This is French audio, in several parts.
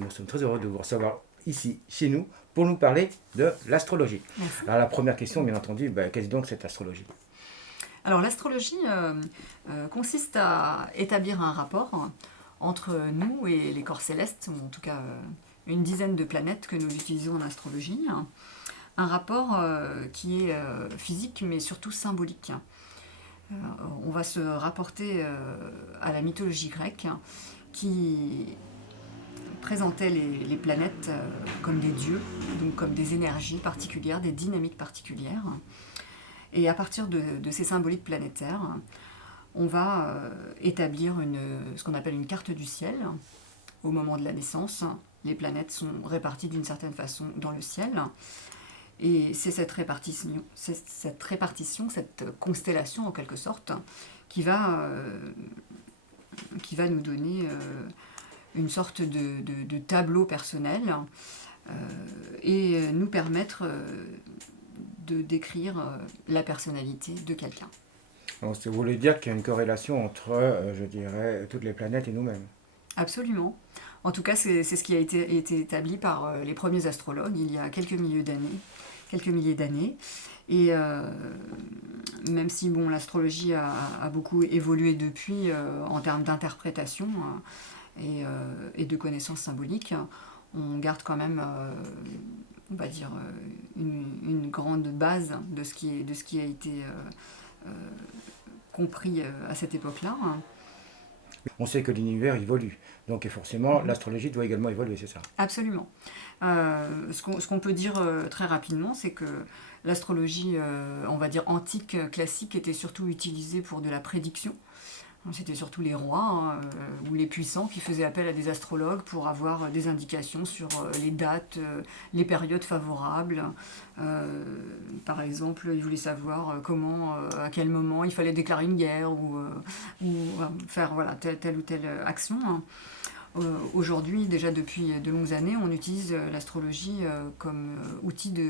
Nous sommes très heureux de vous recevoir ici, chez nous, pour nous parler de l'astrologie. Alors la première question, bien entendu, qu'est-ce donc cette astrologie? Alors l'astrologie consiste à établir un rapport entre nous et les corps célestes, ou en tout cas une dizaine de planètes que nous utilisons en astrologie. Un rapport qui est physique mais surtout symbolique. On va se rapporter à la mythologie grecque qui présentait les planètes comme des dieux, donc comme des énergies particulières, des dynamiques particulières. Et à partir de ces symboliques planétaires, on va établir ce qu'on appelle une carte du ciel. Au moment de la naissance, les planètes sont réparties d'une certaine façon dans le ciel. Et c'est cette répartition, cette constellation en quelque sorte, qui va nous donner une sorte de tableau personnel et nous permettre de décrire la personnalité de quelqu'un. Donc, vous voulez dire qu'il y a une corrélation entre, je dirais, toutes les planètes et nous-mêmes? Absolument. En tout cas, c'est ce qui a été établi par les premiers astrologues il y a quelques milliers d'années. Et même si bon, l'astrologie a beaucoup évolué depuis en termes d'interprétation et de connaissances symboliques, on garde quand même, on va dire, une grande base de ce qui a été compris à cette époque-là. On sait que l'univers évolue, donc et forcément l'astrologie doit également évoluer, c'est ça? Absolument. Ce qu'on peut dire très rapidement, c'est que l'astrologie, on va dire antique, classique, était surtout utilisée pour de la prédiction. C'était surtout les rois ou les puissants qui faisaient appel à des astrologues pour avoir des indications sur les dates, les périodes favorables. Par exemple, ils voulaient savoir à quel moment il fallait déclarer une guerre ou faire voilà, telle ou telle action. Aujourd'hui, déjà depuis de longues années, on utilise l'astrologie comme outil de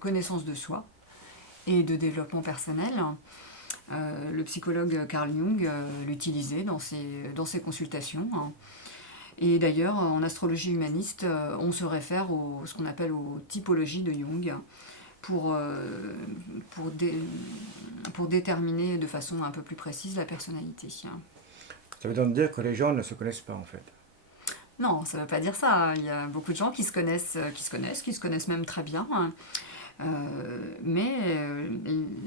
connaissance de soi et de développement personnel. Le psychologue Carl Jung l'utilisait dans ses consultations. Et d'ailleurs, en astrologie humaniste, on se réfère ce qu'on appelle aux typologies de Jung pour déterminer de façon un peu plus précise la personnalité. Ça veut donc dire que les gens ne se connaissent pas en fait? Non, ça ne veut pas dire ça. Il y a beaucoup de gens qui se connaissent même très bien. Mais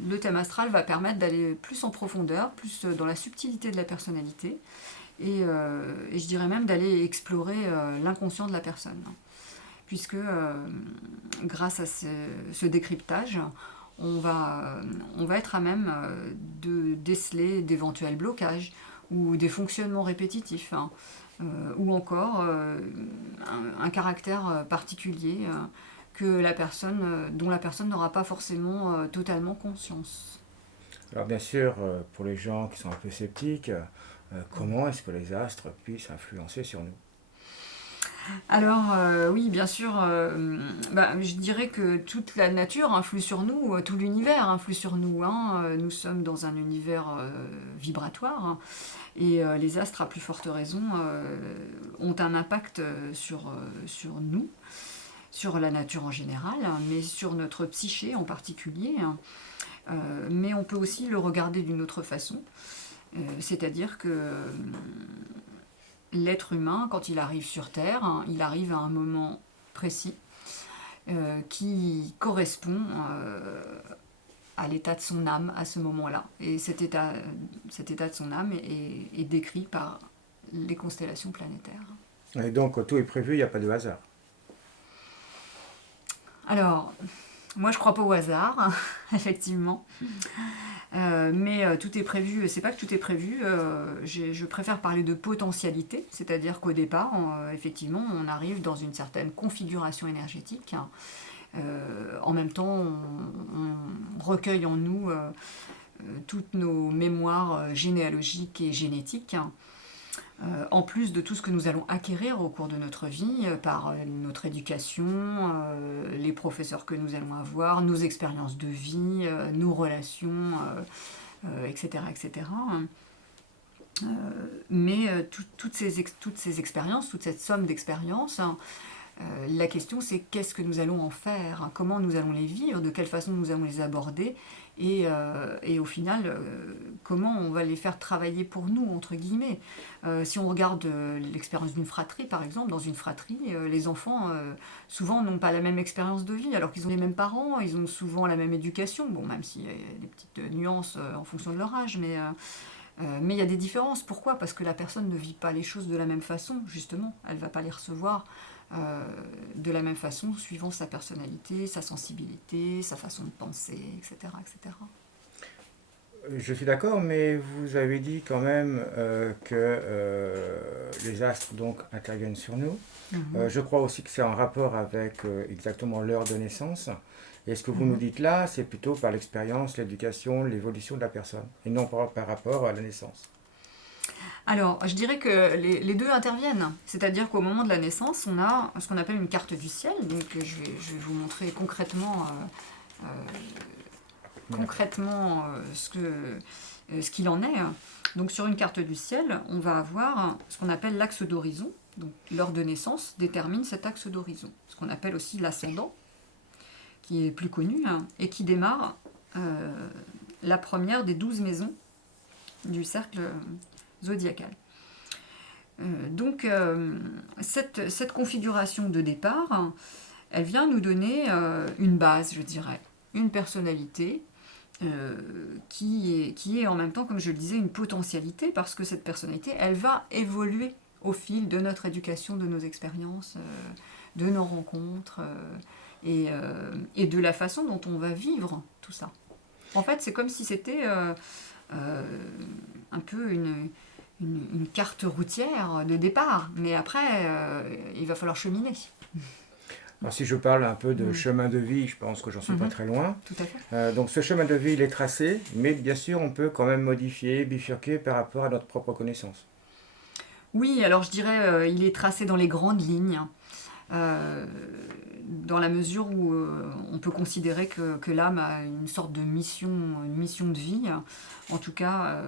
le thème astral va permettre d'aller plus en profondeur, plus dans la subtilité de la personnalité, et je dirais même d'aller explorer l'inconscient de la personne. Puisque grâce à ce décryptage, on va être à même de déceler d'éventuels blocages ou des fonctionnements répétitifs, ou encore un caractère particulier dont la personne n'aura pas forcément totalement conscience. Alors bien sûr, pour les gens qui sont un peu sceptiques, comment est-ce que les astres puissent influencer sur nous? Alors oui, bien sûr, je dirais que toute la nature influe sur nous, tout l'univers influe sur nous. Nous sommes dans un univers vibratoire, et les astres, à plus forte raison, ont un impact sur nous, sur la nature en général, mais sur notre psyché en particulier. Mais on peut aussi le regarder d'une autre façon, c'est-à-dire que l'être humain, quand il arrive sur Terre, il arrive à un moment précis qui correspond à l'état de son âme à ce moment-là. Et cet état de son âme est décrit par les constellations planétaires. Et donc tout est prévu, il n'y a pas de hasard? Alors, moi je crois pas au hasard, effectivement. Mais tout est prévu, c'est pas que tout est prévu, je préfère parler de potentialité, c'est-à-dire qu'au départ, effectivement, on arrive dans une certaine configuration énergétique. En même temps, on recueille en nous toutes nos mémoires généalogiques et génétiques, en plus de tout ce que nous allons acquérir au cours de notre vie, par notre éducation, les professeurs que nous allons avoir, nos expériences de vie, nos relations, etc., etc. Mais toutes ces expériences, toute cette somme d'expériences, hein, la question c'est qu'est-ce que nous allons en faire, comment nous allons les vivre, de quelle façon nous allons les aborder, et au final, comment on va les faire travailler pour nous, entre guillemets. Si on regarde l'expérience d'une fratrie, par exemple, dans une fratrie, les enfants, souvent, n'ont pas la même expérience de vie, alors qu'ils ont les mêmes parents, ils ont souvent la même éducation, bon, même s'il y a des petites nuances en fonction de leur âge, mais il y a des différences. Pourquoi ? Parce que la personne ne vit pas les choses de la même façon, justement. Elle ne va pas les recevoir de la même façon, suivant sa personnalité, sa sensibilité, sa façon de penser, etc. etc. Je suis d'accord, mais vous avez dit quand même que les astres donc interviennent sur nous. Je crois aussi que c'est en rapport avec exactement l'heure de naissance. Et ce que vous nous dites là, c'est plutôt par l'expérience, l'éducation, l'évolution de la personne, et non par rapport à la naissance. Alors, je dirais que les deux interviennent. C'est-à-dire qu'au moment de la naissance, on a ce qu'on appelle une carte du ciel. Donc, je vais vous montrer concrètement, ce qu'il en est. Donc, sur une carte du ciel, on va avoir ce qu'on appelle l'axe d'horizon. Donc, l'heure de naissance détermine cet axe d'horizon. Ce qu'on appelle aussi l'ascendant, qui est plus connu, hein, et qui démarre la première des 12 maisons du cercle zodiacal. Donc, cette configuration de départ, elle vient nous donner une base, je dirais, une personnalité qui est en même temps, comme je le disais, une potentialité, parce que cette personnalité, elle va évoluer au fil de notre éducation, de nos expériences, de nos rencontres, et de la façon dont on va vivre tout ça. En fait, c'est comme si c'était un peu une carte routière de départ, mais après, il va falloir cheminer. Alors, si je parle un peu de chemin de vie, je pense que j'en suis pas très loin. Tout à fait. Donc ce chemin de vie, il est tracé, mais bien sûr, on peut quand même modifier, bifurquer par rapport à notre propre connaissance. Oui, alors je dirais, il est tracé dans les grandes lignes, dans la mesure où on peut considérer que l'âme a une sorte de mission de vie. En tout cas,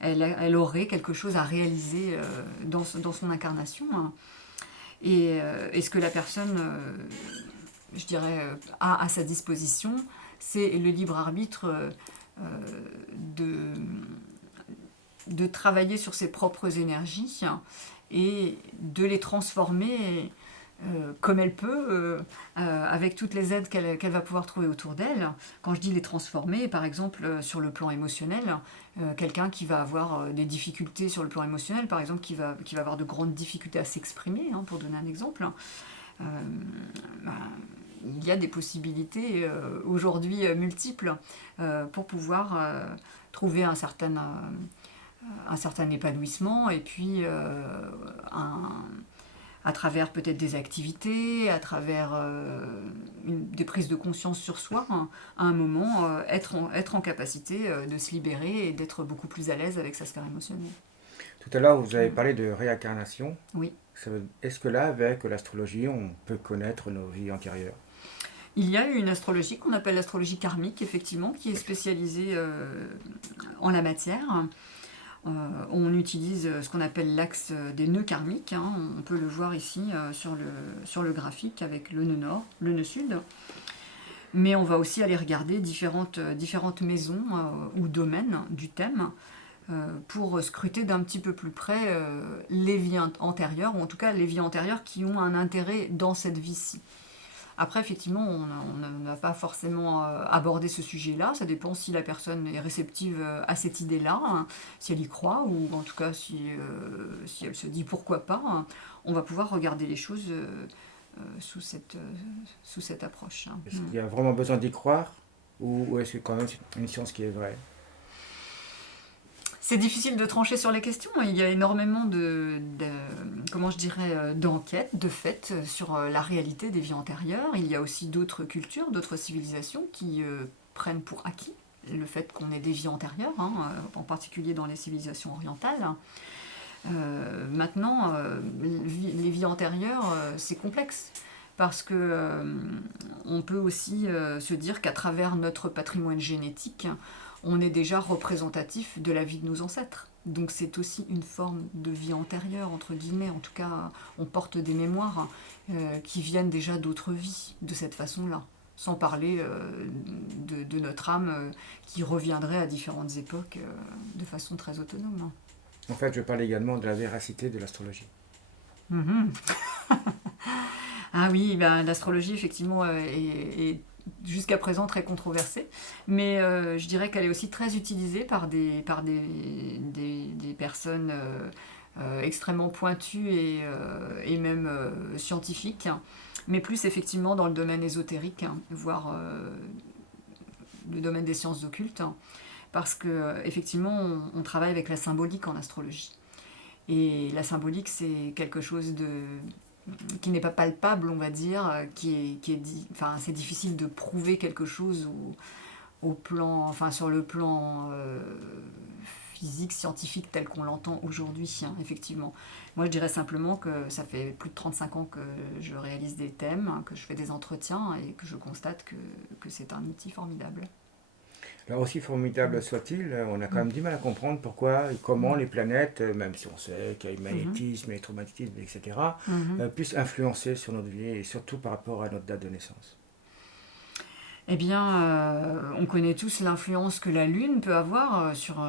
elle aurait quelque chose à réaliser dans son incarnation. Et ce que la personne, je dirais, a à sa disposition, c'est le libre arbitre de travailler sur ses propres énergies et de les transformer comme elle peut, avec toutes les aides qu'elle va pouvoir trouver autour d'elle. Quand je dis les transformer, par exemple, sur le plan émotionnel, quelqu'un qui va avoir des difficultés sur le plan émotionnel, par exemple, qui va avoir de grandes difficultés à s'exprimer, hein, pour donner un exemple, il y a des possibilités aujourd'hui multiples pour pouvoir trouver un certain épanouissement, et puis à travers peut-être des activités, à travers des prises de conscience sur soi, hein, à un moment, être en capacité de se libérer et d'être beaucoup plus à l'aise avec sa sphère émotionnelle. Tout à l'heure, vous avez parlé de réincarnation. Oui. Est-ce que là, avec l'astrologie, on peut connaître nos vies antérieures ? Il y a une astrologie qu'on appelle l'astrologie karmique, effectivement, qui est spécialisée en la matière. On utilise ce qu'on appelle l'axe des nœuds karmiques, hein. On peut le voir ici sur le graphique avec le nœud nord, le nœud sud. Mais on va aussi aller regarder différentes maisons ou domaines du thème pour scruter d'un petit peu plus près les vies antérieures, ou en tout cas les vies antérieures qui ont un intérêt dans cette vie-ci. Après, effectivement, on n'a pas forcément abordé ce sujet-là. Ça dépend si la personne est réceptive à cette idée-là, hein, si elle y croit, ou en tout cas si elle se dit pourquoi pas. Hein. On va pouvoir regarder les choses sous cette approche. Hein. Est-ce qu'il y a vraiment besoin d'y croire, ou est-ce que quand même c'est une science qui est vraie ? C'est difficile de trancher sur les questions. Il y a énormément d'enquêtes, de faits sur la réalité des vies antérieures. Il y a aussi d'autres cultures, d'autres civilisations qui prennent pour acquis le fait qu'on ait des vies antérieures, hein, en particulier dans les civilisations orientales. Maintenant, les vies antérieures, c'est complexe. Parce que on peut aussi se dire qu'à travers notre patrimoine génétique, on est déjà représentatif de la vie de nos ancêtres. Donc c'est aussi une forme de vie antérieure, entre guillemets. En tout cas, on porte des mémoires qui viennent déjà d'autres vies, de cette façon-là. Sans parler de notre âme qui reviendrait à différentes époques de façon très autonome. En fait, je parle également de la véracité de l'astrologie. Mhm. Ah oui, ben, l'astrologie, effectivement, est jusqu'à présent très controversée, mais je dirais qu'elle est aussi très utilisée par des personnes extrêmement pointues et même scientifiques, mais plus effectivement dans le domaine ésotérique, hein, voire le domaine des sciences occultes, hein, parce que effectivement on travaille avec la symbolique en astrologie. Et la symbolique, c'est quelque chose qui n'est pas palpable, on va dire, enfin, c'est difficile de prouver quelque chose sur le plan physique, scientifique tel qu'on l'entend aujourd'hui, hein, effectivement. Moi, je dirais simplement que ça fait plus de 35 ans que je réalise des thèmes, hein, que je fais des entretiens et que je constate que c'est un outil formidable. Alors aussi formidable soit-il, on a quand même du mal à comprendre pourquoi et comment les planètes, même si on sait qu'il y a le magnétisme, l'électromagnétisme, etc., puissent influencer sur notre vie et surtout par rapport à notre date de naissance. Eh bien, on connaît tous l'influence que la Lune peut avoir sur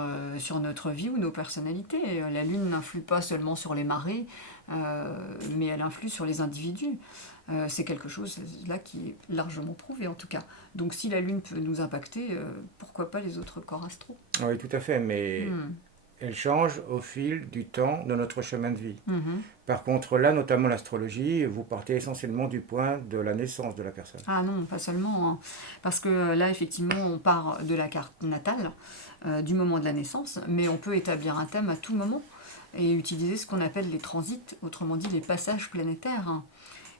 notre vie ou nos personnalités. La Lune n'influe pas seulement sur les marées, mais elle influe sur les individus. C'est quelque chose là qui est largement prouvé en tout cas. Donc si la Lune peut nous impacter, pourquoi pas les autres corps astraux? Oui, tout à fait, mais elle change au fil du temps de notre chemin de vie. Par contre, là, notamment l'astrologie, vous partez essentiellement du point de la naissance de la personne. Ah non, pas seulement, hein. Parce que là, effectivement, on part de la carte natale, du moment de la naissance, mais on peut établir un thème à tout moment et utiliser ce qu'on appelle les transits, autrement dit les passages planétaires, hein.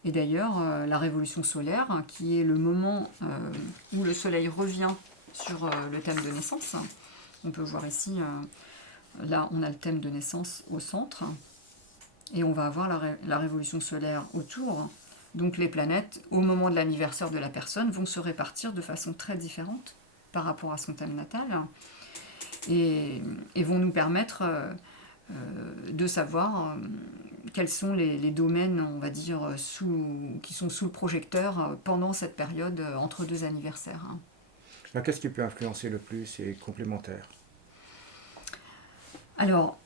Et d'ailleurs, la révolution solaire, hein, qui est le moment où le Soleil revient sur le thème de naissance, on peut voir ici, là, on a le thème de naissance au centre, et on va avoir la révolution solaire autour. Donc les planètes, au moment de l'anniversaire de la personne, vont se répartir de façon très différente par rapport à son thème natal et vont nous permettre de savoir quels sont les domaines, on va dire, qui sont sous le projecteur pendant cette période entre deux anniversaires. Alors, qu'est-ce qui peut influencer le plus et complémentaire? Alors,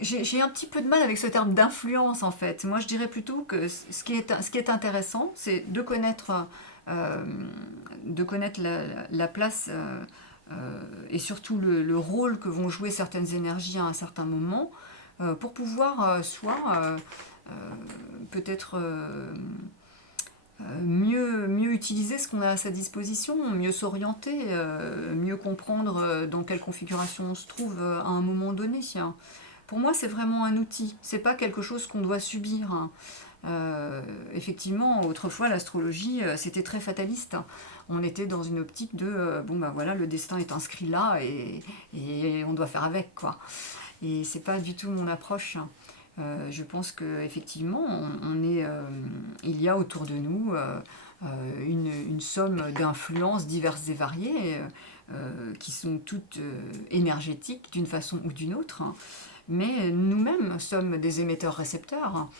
j'ai un petit peu de mal avec ce terme d'influence en fait. Moi je dirais plutôt que ce qui est intéressant, c'est de connaître la place et surtout le rôle que vont jouer certaines énergies à un certain moment pour pouvoir soit peut-être mieux utiliser ce qu'on a à sa disposition, mieux s'orienter, mieux comprendre dans quelle configuration on se trouve à un moment donné. Pour moi, c'est vraiment un outil, c'est pas quelque chose qu'on doit subir, hein. Effectivement, autrefois, l'astrologie, c'était très fataliste. On était dans une optique de, bon ben voilà, le destin est inscrit là et on doit faire avec, quoi. Et c'est pas du tout mon approche. Je pense qu'effectivement, il y a autour de nous une somme d'influences diverses et variées qui sont toutes énergétiques d'une façon ou d'une autre. Mais nous-mêmes sommes des émetteurs-récepteurs,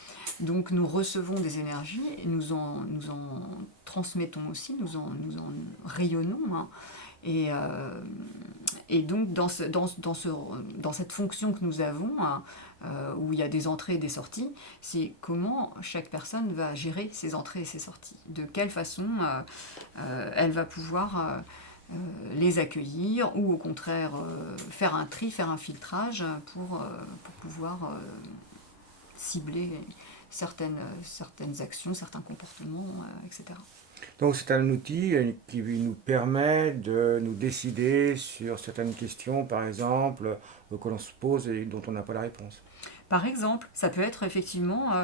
donc nous recevons des énergies et nous en transmettons aussi, nous en rayonnons, hein. Et donc dans cette fonction que nous avons, hein, où il y a des entrées et des sorties, c'est comment chaque personne va gérer ses entrées et ses sorties, de quelle façon elle va pouvoir les accueillir ou au contraire faire un tri, faire un filtrage pour pouvoir cibler certaines actions, certains comportements, etc. Donc c'est un outil qui nous permet de nous décider sur certaines questions, par exemple, que l'on se pose et dont on n'a pas la réponse. Par exemple, ça peut être effectivement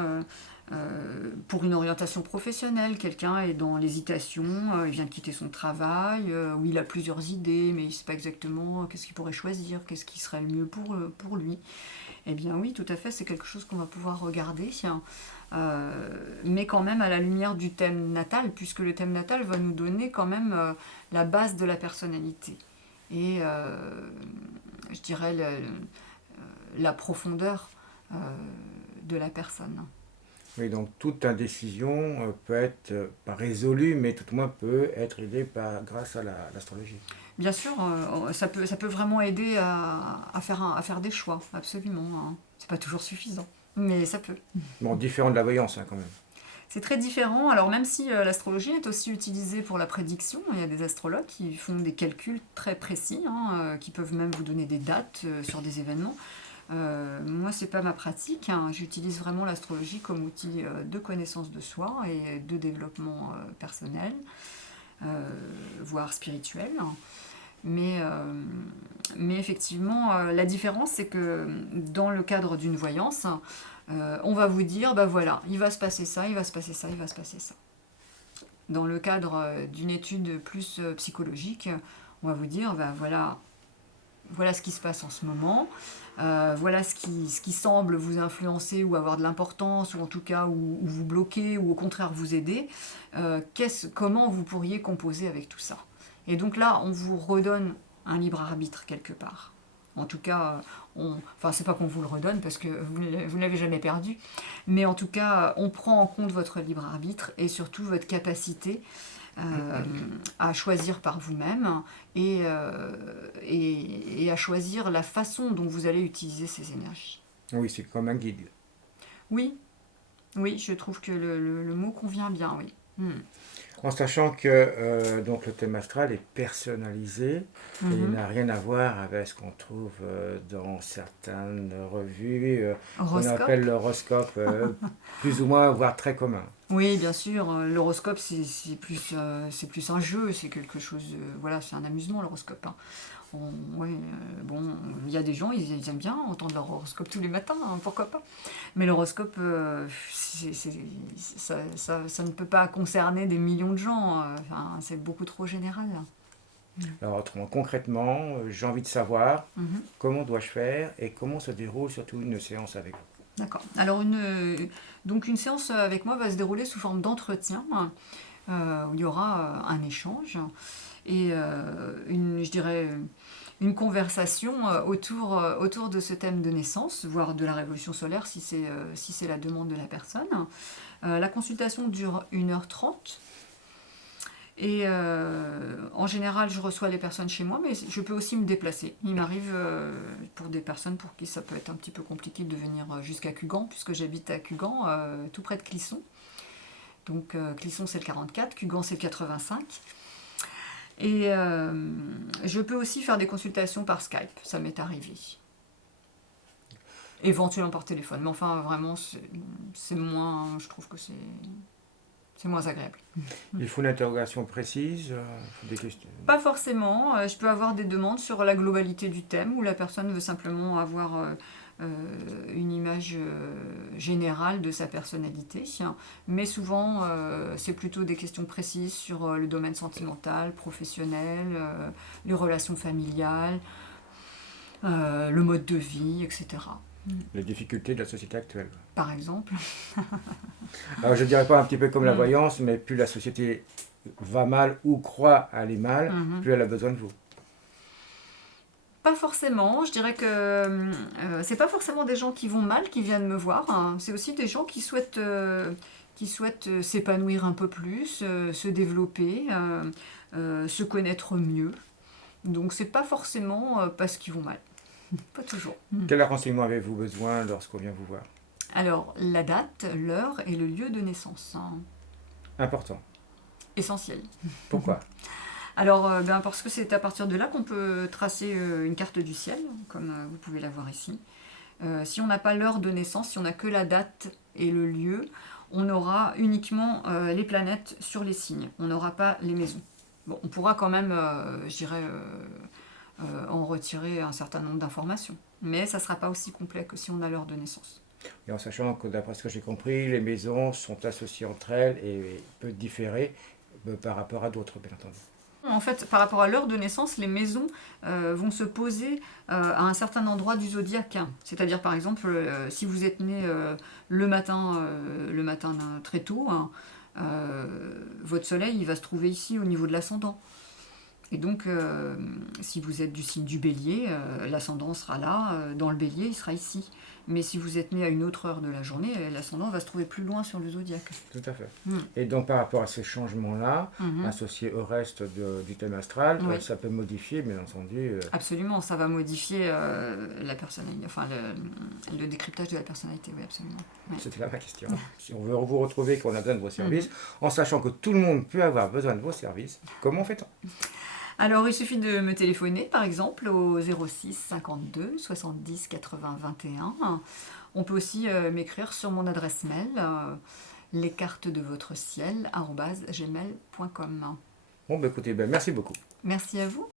pour une orientation professionnelle, quelqu'un est dans l'hésitation, il vient de quitter son travail, ou il a plusieurs idées, mais il ne sait pas exactement qu'est-ce qu'il pourrait choisir, qu'est-ce qui serait le mieux pour lui. Eh bien oui, tout à fait, c'est quelque chose qu'on va pouvoir regarder, mais quand même à la lumière du thème natal, puisque le thème natal va nous donner quand même la base de la personnalité. et je dirais la profondeur de la personne. Oui, donc toute indécision peut être pas résolue, mais tout au moins peut être aidée grâce à l'astrologie. Bien sûr, ça peut vraiment aider à faire des choix, absolument, hein. C'est pas toujours suffisant, mais ça peut. Bon, différent de la voyance, hein, quand même. C'est très différent. Alors même si l'astrologie est aussi utilisée pour la prédiction, il y a des astrologues qui font des calculs très précis, hein, qui peuvent même vous donner des dates sur des événements. Moi, c'est pas ma pratique, hein. J'utilise vraiment l'astrologie comme outil de connaissance de soi et de développement personnel, voire spirituel. Mais effectivement, la différence, c'est que dans le cadre d'une voyance, on va vous dire, bah voilà, il va se passer ça, il va se passer ça, il va se passer ça. Dans le cadre d'une étude plus psychologique, on va vous dire, bah voilà ce qui se passe en ce moment, voilà ce qui semble vous influencer ou avoir de l'importance, ou en tout cas ou vous bloquer, ou au contraire vous aider. Comment vous pourriez composer avec tout ça? Et donc là, on vous redonne un libre arbitre quelque part. En tout cas, c'est pas qu'on vous le redonne parce que vous ne l'avez jamais perdu, mais en tout cas, on prend en compte votre libre arbitre et surtout votre capacité à choisir par vous-même et à choisir la façon dont vous allez utiliser ces énergies. Oui, c'est comme un guide. Oui, je trouve que le mot convient bien, oui. En sachant que donc le thème astral est personnalisé et il n'a rien à voir avec ce qu'on trouve dans certaines revues qu'on appelle l'horoscope, plus ou moins, voire très commun. Oui, bien sûr, l'horoscope c'est plus un jeu, c'est quelque chose, voilà, c'est un amusement l'horoscope, hein. Bon, il y a des gens, ils aiment bien entendre leur horoscope tous les matins, hein, pourquoi pas. Mais l'horoscope, ça ne peut pas concerner des millions de gens, c'est beaucoup trop général. Alors, autrement, concrètement, j'ai envie de savoir comment dois-je faire et comment se déroule surtout une séance avec vous. D'accord. Alors, une séance avec moi va se dérouler sous forme d'entretien, où il y aura un échange et je dirais une conversation autour de ce thème de naissance, voire de la révolution solaire si c'est la demande de la personne. La consultation dure 1h30. Et en général, je reçois les personnes chez moi, mais je peux aussi me déplacer. Il m'arrive, pour des personnes pour qui ça peut être un petit peu compliqué de venir jusqu'à Cugan, puisque j'habite à Cugan, tout près de Clisson. Donc Clisson, c'est le 44, Cugan, c'est le 85. Et je peux aussi faire des consultations par Skype, ça m'est arrivé. Éventuellement par téléphone, mais enfin, vraiment, c'est moins, je trouve que c'est moins agréable. Il faut une interrogation précise, des questions. Pas forcément. Je peux avoir des demandes sur la globalité du thème où la personne veut simplement avoir une image générale de sa personnalité. Mais souvent, c'est plutôt des questions précises sur le domaine sentimental, professionnel, les relations familiales, le mode de vie, etc. Les difficultés de la société actuelle. Par exemple. Alors je ne dirais pas un petit peu comme la voyance, mais plus la société va mal ou croit aller mal, plus elle a besoin de vous. Pas forcément, je dirais que c'est pas forcément des gens qui vont mal qui viennent me voir, hein. C'est aussi des gens qui souhaitent s'épanouir un peu plus, se développer, se connaître mieux. Donc c'est pas forcément parce qu'ils vont mal. Pas toujours. Quel renseignement avez-vous besoin lorsqu'on vient vous voir? Alors, la date, l'heure et le lieu de naissance. Important. Essentiel. Pourquoi? Alors, parce que c'est à partir de là qu'on peut tracer une carte du ciel, comme vous pouvez la voir ici. Si on n'a pas l'heure de naissance, si on n'a que la date et le lieu, on aura uniquement les planètes sur les signes. On n'aura pas les maisons. Bon, on pourra quand même, je dirais, en retirer un certain nombre d'informations. Mais ça ne sera pas aussi complet que si on a l'heure de naissance. Et en sachant que, d'après ce que j'ai compris, les maisons sont associées entre elles et peuvent différer par rapport à d'autres, bien entendu. En fait, par rapport à l'heure de naissance, les maisons vont se poser à un certain endroit du zodiaque. C'est-à-dire, par exemple, si vous êtes né le matin très tôt, votre soleil il va se trouver ici au niveau de l'ascendant. Et donc, si vous êtes du signe du bélier, l'ascendant sera là, dans le bélier, il sera ici. Mais si vous êtes né à une autre heure de la journée, l'ascendant va se trouver plus loin sur le zodiaque. Tout à fait. Et donc par rapport à ces changements-là, associés au reste du thème astral, ça peut modifier, bien entendu. Absolument, ça va modifier la personnalité, enfin le décryptage de la personnalité, oui, absolument. Ouais. C'était là ma question. Si on veut vous retrouver, qu'on a besoin de vos services, en sachant que tout le monde peut avoir besoin de vos services, comment fait-on? Alors, il suffit de me téléphoner, par exemple, au 06 52 70 80 21. On peut aussi m'écrire sur mon adresse mail, lescartesdevotreCiel@gmail.com. Bon, écoutez, merci beaucoup. Merci à vous.